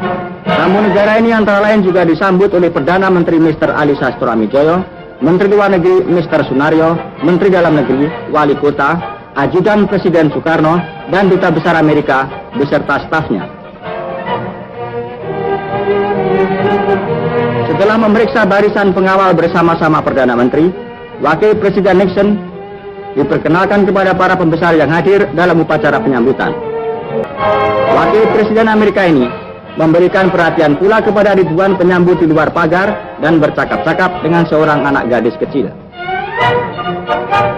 Tamu negara ini antara lain juga disambut oleh Perdana Menteri Mr. Ali Sastro-Amijoyo, Menteri Luar Negeri Mr. Sunaryo, Menteri Dalam Negeri, Wali Kota, Ajudan Presiden Soekarno, dan Duta Besar Amerika beserta stafnya. Setelah memeriksa barisan pengawal bersama-sama Perdana Menteri, Wakil Presiden Nixon diperkenalkan kepada para pembesar yang hadir dalam upacara penyambutan. Wakil Presiden Amerika ini memberikan perhatian pula kepada ribuan penyambut di luar pagar dan bercakap-cakap dengan seorang anak gadis kecil,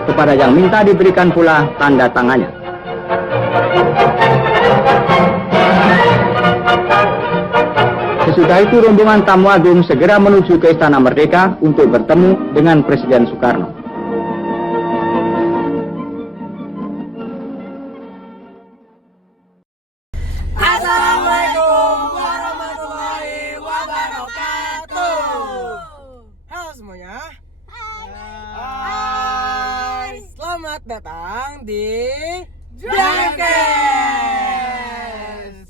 kepada yang minta diberikan pula tanda tangannya. Sesudah itu rombongan tamu agung segera menuju ke Istana Merdeka untuk bertemu dengan Presiden Soekarno. Assalamualaikum warahmatullahi wabarakatuh. Halo semuanya. Hai. Selamat datang di Drivecast,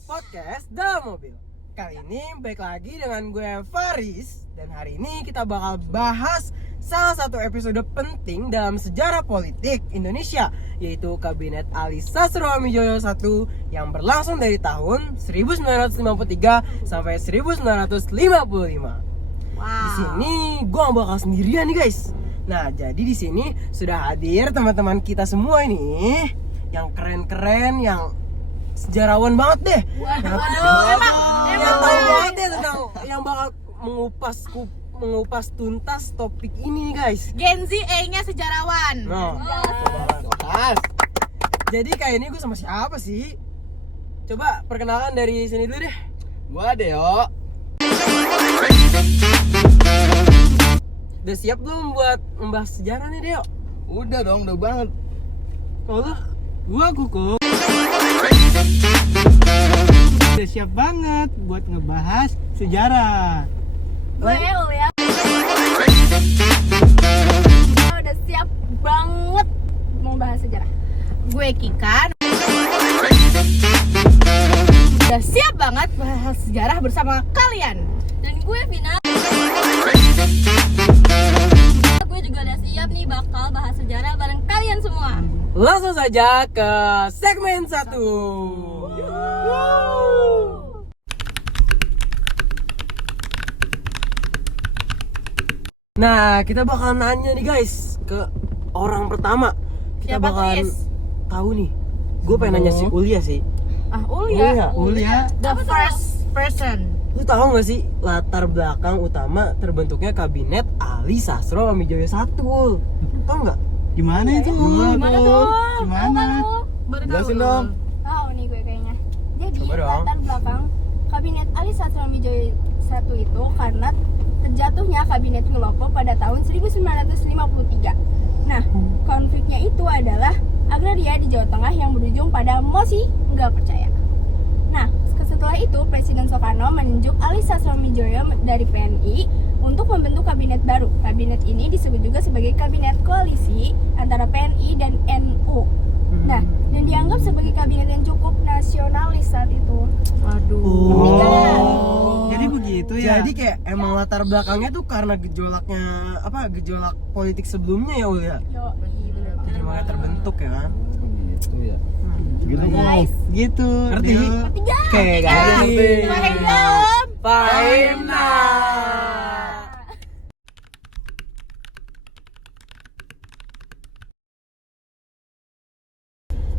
podcast dalam mobil. Kali ini baik lagi dengan gue Faris, dan hari ini kita bakal bahas salah satu episode penting dalam sejarah politik Indonesia, yaitu Kabinet Ali Sastro-Amijoyo I yang berlangsung dari tahun 1953 sampai 1955. Di sini gue gak bakal sendirian nih guys. Nah, jadi di sini sudah hadir teman-teman kita semua ini yang keren-keren, yang sejarawan banget deh. Yang tahu banget ya tentang yang bakal mengupas tuntas topik ini nih guys. Gen Z E-nya sejarawan. Jadi kayak ini gue sama siapa sih? Coba perkenalan dari sini dulu deh. Gua Deo. Udah siap belum buat membahas sejarah nih Deo? Udah dong, udah banget. Kalau lu? Gua Kuku. Udah siap banget buat ngebahas sejarah. Gue Ulia. Udah siap banget mau bahas sejarah. Gue Kika. Udah siap banget bahas sejarah bersama kalian. Dan gue Vina. Gue juga udah siap nih bakal bahas sejarah bareng kalian semua. Langsung saja ke segmen 1. Nah, kita bakal nanya nih guys ke orang pertama. Kita Siapa, bakalan Chris? tahu nih. Gue pengen nanya si Ulia sih. Ulia. The first person. Lu tahu nggak sih latar belakang utama terbentuknya Kabinet Ali Sastro-Amijoyo I? Tahu nggak? Gimana itu? Gimana tuh? Gimana? Jelasin dong. Tahu nih gue kayaknya. Jadi Coba dong. latar belakang Kabinet Ali Sastro-Amijoyo I itu karena terjatuhnya Kabinet Muldoko pada tahun 1953. Nah, konfliknya itu adalah agraria di Jawa Tengah yang berujung pada mosi nggak percaya. Nah, setelah itu Presiden Soekarno menunjuk Ali Sastro-Amijoyo dari PNI untuk membentuk kabinet baru. Kabinet ini disebut juga sebagai kabinet koalisi antara PNI dan NU. Nah, dan dianggap sebagai kabinet yang cukup nasionalis saat itu. Jadi begitu ya. Jadi kayak emang latar belakangnya tuh karena gejolak politik sebelumnya ya Ulia. Jadi makanya terbentuk ya kan. Gitu ya. Gitu Guys, gitu. Ngerti? Deo. Oke guys. Paham? Paham nah.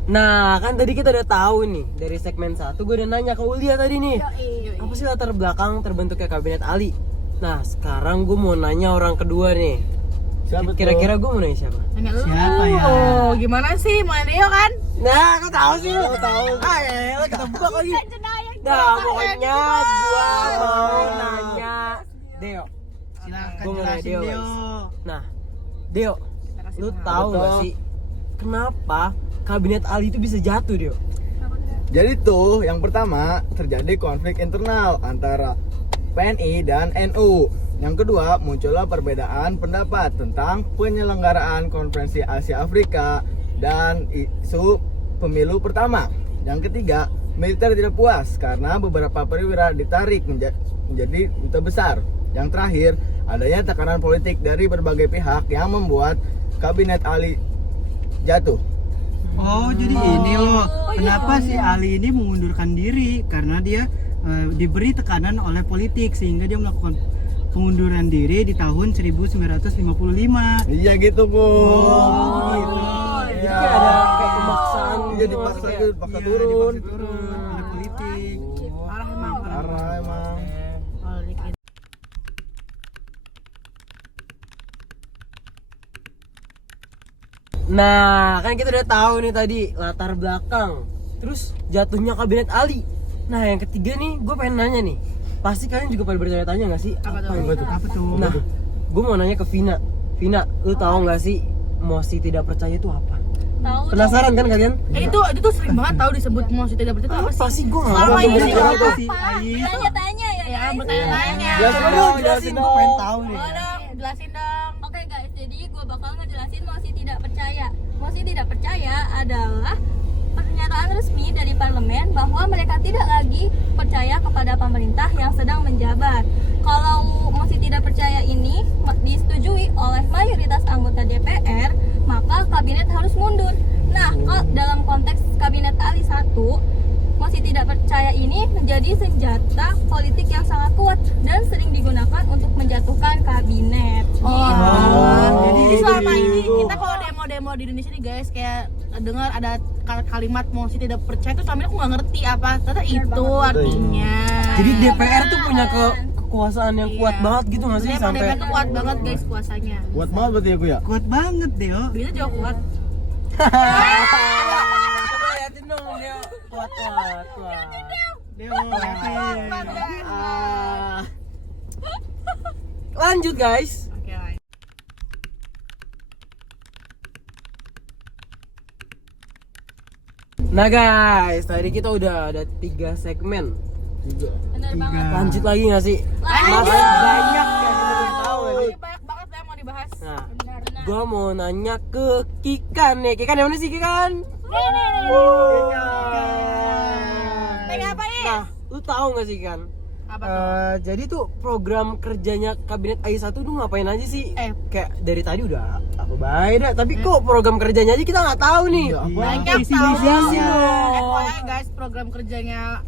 Nah, kan tadi kita udah tahu nih dari segmen 1 gue udah nanya ke Ulia tadi nih. Apa sih latar belakang terbentuknya Kabinet Ali? Nah, sekarang gue mau nanya orang kedua nih. Siapa tuh? Kira-kira gue mau nanya siapa? Nanya lu. Siapa ya? Oh, gimana sih? Mau Deo kan? Nah, kau tahu sih lu. Tahu. Ayo, kita buka lagi. Nah, pokoknya gua mau nanya Deo. Silakan Gua mau nanya jelasin Deo, Deo. guys. Nah, Deo, lu tahu nggak Betul. sih kenapa Kabinet Ali itu bisa jatuh, Deo? Jadi tuh yang pertama terjadi konflik internal antara PNI dan NU. Yang kedua, muncullah perbedaan pendapat tentang penyelenggaraan konferensi Asia Afrika dan isu pemilu pertama. Yang ketiga, militer tidak puas karena beberapa perwira ditarik menjadi duta besar. Yang terakhir, adanya tekanan politik dari berbagai pihak yang membuat kabinet Ali jatuh. Oh, jadi ini loh. Kenapa si Ali ini mengundurkan diri? Karena dia diberi tekanan oleh politik sehingga dia melakukan pengunduran diri di tahun 1955. Iya gitu, Bu. Oh, gitu. Jadi kayak ada kayak pemaksaan Iya, gitu, dipaksa maksudnya. gitu, dipaksa Iya, turun. dipaksa turun oleh politik. Parah emang. Parah emang. Nah, kan kita udah tahu nih tadi latar belakang. Terus jatuhnya kabinet Ali. Nah, yang ketiga nih, gue pengen nanya nih. Pasti kalian juga pada bertanya-tanya gak sih? Apa tuh? Apa tuh? Nah, gue mau nanya ke Vina. Vina, lu tahu nggak sih mosi tidak percaya itu apa? Tahu. Penasaran kan kalian? Itu tuh sering banget tahu disebut mosi tidak percaya itu apa Apa sih? sih gue nggak Selama tahu. ini sih Apa apa? sih, Ais? Tanya-tanya ya, Ya, guys. bertanya-tanya. Jelasin Coba dong, dong, jelasin gue pengen tahu nih. Oh, dong, jelasin dong. Oke guys, jadi gue bakal ngejelasin mosi tidak percaya. Mosi tidak percaya adalah pernyataan resmi dari parlemen bahwa mereka tidak lagi percaya kepada pemerintah yang sedang menjabat. Kalau mosi tidak percaya ini disetujui oleh mayoritas anggota DPR, maka kabinet harus mundur. Nah, dalam konteks kabinet Ali 1, mosi tidak percaya ini menjadi senjata politik yang sangat kuat dan sering digunakan untuk menjatuhkan kabinet. Jadi selama ini kita kalau demo-demo di Indonesia nih guys, kayak dengar ada kalimat mosi tidak percaya itu selama ini aku nggak ngerti apa. Ternyata itu artinya. Jadi DPR tuh punya kekuasaan yang kuat Iya. banget gitu nggak sih Emang sampai DPR tuh kuat banget guys kuasanya. Kuat banget berarti aku ya. Kuat banget Deo. Bisa jauh kuat. Coba liatin dong dia kuat. Deo, yakin. Lanjut guys. Oke lah. Nah guys, tadi kita udah ada 3 segmen. Bener banget. Lanjut lagi nggak sih? Lanjut. Masih banyak yang kita belum tahu ya sih. Banyak banget yang mau dibahas. Nah, Benar-benar. gua mau nanya ke Kikan nih. Kikan yang mana sih Kikan? Pengen apa nih? Nah, lu tahu nggak sih Kan? Apa tuh? Jadi tuh program kerjanya kabinet AI1 tuh ngapain aja sih? Kayak dari tadi udah apa baik dah, tapi kok program kerjanya aja kita nggak tahu nih. Banyak Isi tahu. misinya. FYI guys, program kerjanya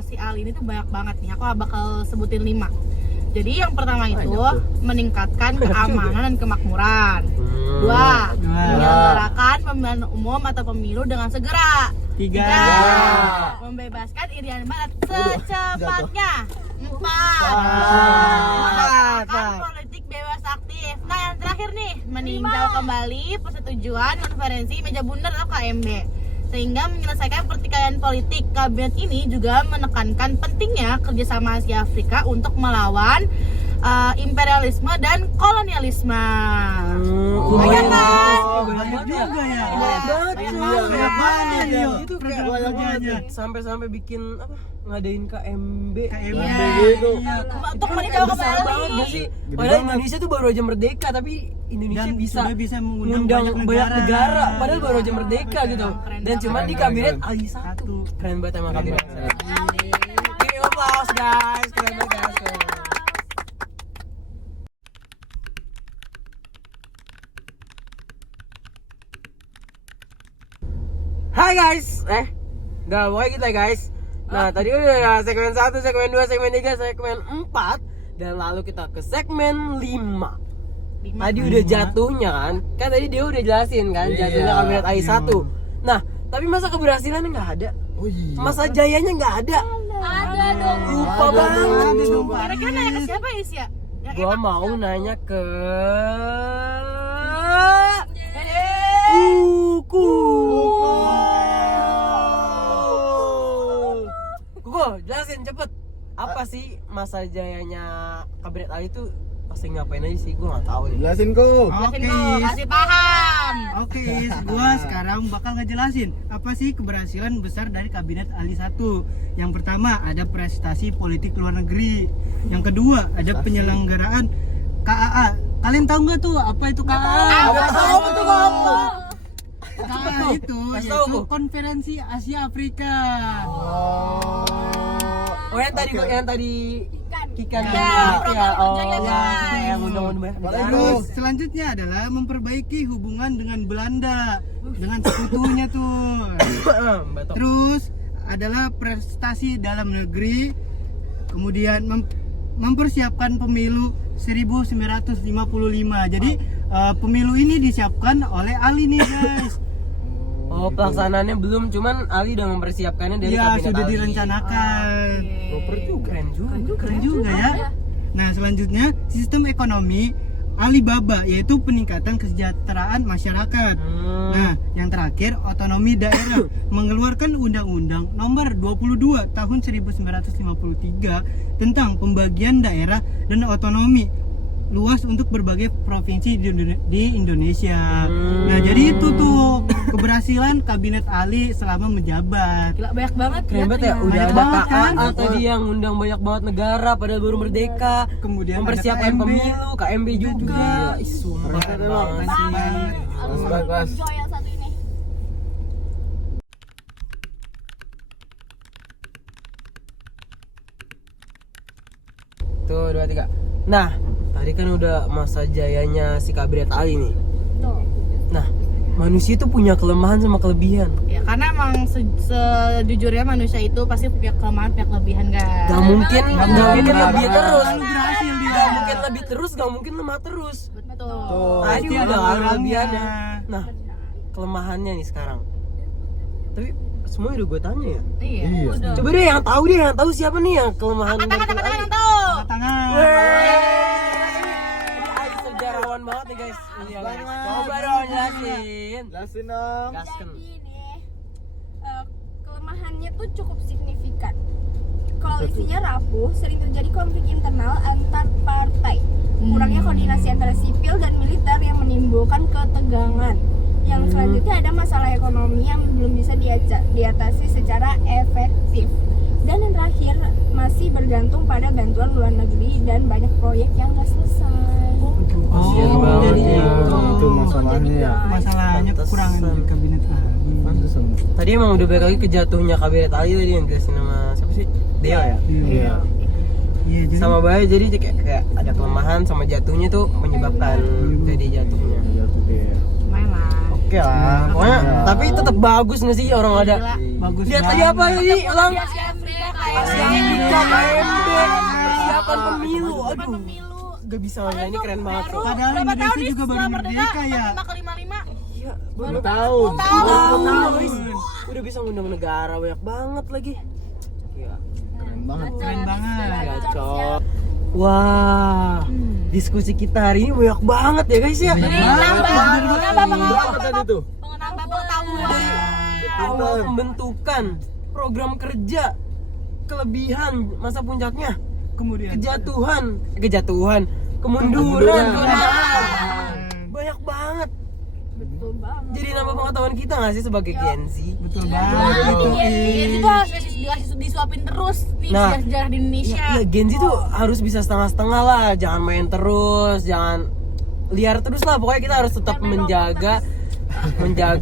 si Ali ini tuh banyak banget nih. Aku bakal sebutin 5. Jadi yang pertama itu meningkatkan keamanan dan kemakmuran. 2. Menyelenggarakan pemilihan umum atau pemilu dengan segera. 3. Membebaskan Irian Barat secepatnya. 4. Politik bebas aktif. Nah yang terakhir nih, meninjau kembali persetujuan konferensi meja bundar atau KMB, sehingga menyelesaikan pertikaian politik. Kabinet ini juga menekankan pentingnya kerjasama Asia Afrika untuk melawan imperialisme dan kolonialisme. Banyak kan? Banyak juga ya. Banyak banget ya. Itu kayak Banyak banget. sampai bikin apa? Ngadain KMB. KMB gitu. Untuk meninjau Besar banget kembali. nggak sih? Gede Padahal banget. Indonesia tuh baru aja merdeka, tapi Indonesia Dan bisa sudah bisa mengundang banyak negara. Padahal baru aja merdeka gitu. Dan cuman di kabinet AI 1. Keren banget emang kabinet. Give me applause guys. Keren banget guys. Keren banget. Hai guys, udah mulai kita guys. Nah tadi udah ada segmen 1, segmen 2, segmen 3, segmen 4. Dan lalu kita ke segmen 5. Tadi udah jatuhnya kan tadi dia udah jelasin kan jatuhnya kabinet AI 1. Nah tapi masa keberhasilannya nggak ada, Oh iya. masa jayanya nggak ada. Ada dong. Lupa banget. Kira-kira nanya ke siapa Is ya? Yang Gua enak. mau nanya ke Kuku, jelasin cepet. Apa sih masa jayanya kabinet AI itu pasti ngapain aja sih? Gua nggak tahu nih. Jelasin ku. Jelasin Oke, dulu, kasih paham. Oke, gua sekarang bakal ngejelasin apa sih keberhasilan besar dari kabinet Ali 1. Yang pertama ada prestasi politik luar negeri. Yang kedua ada penyelenggaraan KAA. Kalian tahu nggak tuh apa itu KAA? Nggak tahu apa tuh apa. KAA itu Kasih tahu, yaitu Bu. konferensi Asia Afrika. Oh yang tadi Kikan Ya, program oh kerjanya, guys. yang undang-undang banyak Terus selanjutnya adalah memperbaiki hubungan dengan Belanda, dengan sekutunya tuh. Batok. Terus adalah prestasi dalam negeri, kemudian mempersiapkan pemilu 1955. Jadi pemilu ini disiapkan oleh Ali nih guys. Oh pelaksanaannya belum, cuman Ali udah mempersiapkannya dari Iya, kabinet sudah Ali. direncanakan. Keren juga. Keren juga ya. Nah, selanjutnya sistem ekonomi Alibaba, yaitu peningkatan kesejahteraan masyarakat. Nah, yang terakhir otonomi daerah, mengeluarkan Undang-Undang Nomor 22 Tahun 1953 tentang pembagian daerah dan otonomi luas untuk berbagai provinsi di Indonesia. Nah, jadi itu tuh keberhasilan kabinet Ali selama menjabat. Gila banyak banget Keren banget ya, udah Banyak ada banget kan? KAA tadi yang ngundang banyak banget negara padahal baru merdeka. Kemudian Mempersiapkan ada KMB. pemilu, KMB juga. Ih, sumpah keren banget sih. Kelas. Enjoy yang satu ini. Tuh, 2, 3. Nah, tadi kan udah masa jayanya si kabinet Ali nih. Tuh. Nah, manusia itu punya kelemahan sama kelebihan. Ya karena emang sejujurnya manusia itu pasti punya kelemahan, punya kelebihan guys. Gak mungkin lebih terus. Selalu berhasil dia. Gak mungkin lebih terus, gak mungkin lemah terus. Betul. Tadi Pasti udah ada kan orangnya. kelebihannya. Nah, kelemahannya nih sekarang. Tapi semua udah gue tanya ya. Iya. Udah. Coba deh yang tahu siapa nih yang kelemahan dan Tangan kelebihan. yang tahu. Tangan. Ini sejarawan banget nih guys. Iya, guys. Coba dong jelasin. Jelasin dong. Gasken. Jadi nih kelemahannya tuh cukup signifikan. Koalisinya rapuh, sering terjadi konflik internal antar partai. Kurangnya koordinasi antara sipil dan militer yang menimbulkan ketegangan. Yang selanjutnya ada masalah ekonomi yang belum bisa diatasi secara efektif. Dan yang terakhir masih bergantung pada bantuan luar negeri dan banyak proyek yang nggak selesai. Kasian banget jadi ya. Itu masalahnya ya. Masalahnya kekurangan di kabinet Ali. Pantesan. Tadi emang udah balik lagi ke jatuhnya kabinet Ali tadi yang jelasin sama siapa sih? Deo ya. Iya. Iya, jadi Sama baik jadi kayak ada kelemahan sama jatuhnya tuh menyebabkan jadi jatuhnya. Jatuh dia. Main lah. Oke lah, pokoknya tapi tetap bagus nggak sih orang ada. bagus Lihat tadi banget. apa tadi? Ulang. Asia Afrika Asia Afrika, KMB, persiapan pemilu. Aduh, pemilu. gak bisa aja ini keren banget. Baru Padahal berapa Indonesia tahun nih juga baru setelah merdeka ya. 5 Iya, 2 tahun. tahun guys. Udah bisa ngundang negara banyak banget lagi. Iya, Keren banget. Keren banget. gacor. Wah, diskusi kita hari ini banyak banget ya guys ya. Nambah Berapa tadi tuh? pengetahuan. Awal pembentukan program kerja, kelebihan, masa puncaknya, Kemudian kejatuhan, kemunduran, kelemahan. Banyak banget. Betul banget. Jadi nambah pengetahuan kita nggak sih sebagai Gen Z? betul banget gitu. Gen Z tuh harus disuapin terus nih Nah, sejarah di Indonesia. Iya, Gen Z tuh harus bisa setengah-setengah lah, jangan main terus, jangan liar terus lah. Pokoknya kita harus tetap menjaga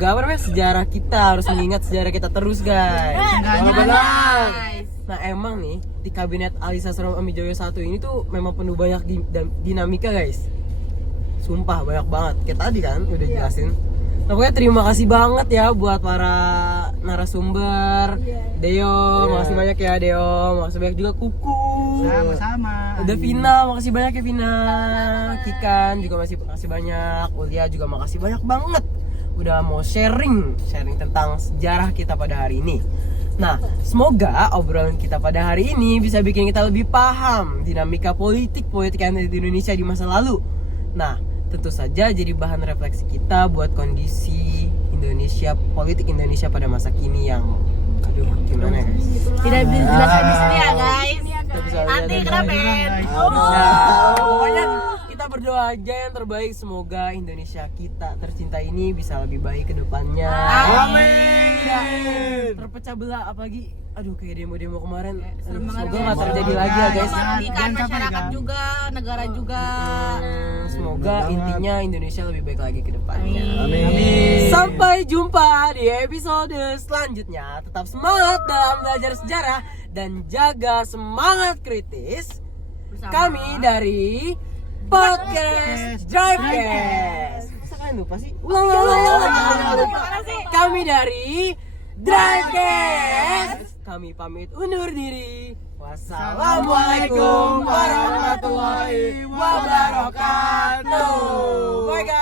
apa namanya sejarah kita, harus mengingat sejarah kita terus guys. Nah emang nih di kabinet Ali Sastro Amijoyo 1 ini tuh memang penuh banyak dinamika guys. Sumpah banyak banget. Kayak tadi kan udah jelasin. Nah pokoknya terima kasih banget ya buat para narasumber. Deo, makasih banyak ya Deo. Makasih banyak juga Kuku. Sama-sama. Udah Vina, makasih banyak ya Vina. Kikan juga makasih banyak. Ulia juga makasih banyak banget. Udah mau sharing tentang sejarah kita pada hari ini. Nah, semoga obrolan kita pada hari ini bisa bikin kita lebih paham dinamika politik yang ada di Indonesia di masa lalu. Nah, tentu saja jadi bahan refleksi kita buat kondisi Indonesia, politik Indonesia pada masa kini yang aduh gimana ya guys? Tidak bisa dijelaskan di sini ya guys. Kita bisa Nanti lihat kenapa? Nah, pokoknya kita berdua berdoa aja yang terbaik, semoga Indonesia kita tercinta ini bisa lebih baik ke depannya. Amin. Terpecah belah apalagi aduh kayak demo-demo kemarin. Serem banget Semoga ya. nggak terjadi lagi ya guys. Merugikan Jangan sampai, masyarakat Kak. juga, negara juga. Semoga intinya Indonesia lebih baik lagi ke depannya. Amin. Sampai jumpa di episode selanjutnya. Tetap semangat dalam belajar sejarah dan jaga semangat kritis. Bersama. Kami dari Podcast Drivecast. Masa kalian lupa sih? Ulang. Kami dari Drivecast. Kami pamit undur diri. Wassalamualaikum warahmatullahi wabarakatuh. Bye guys.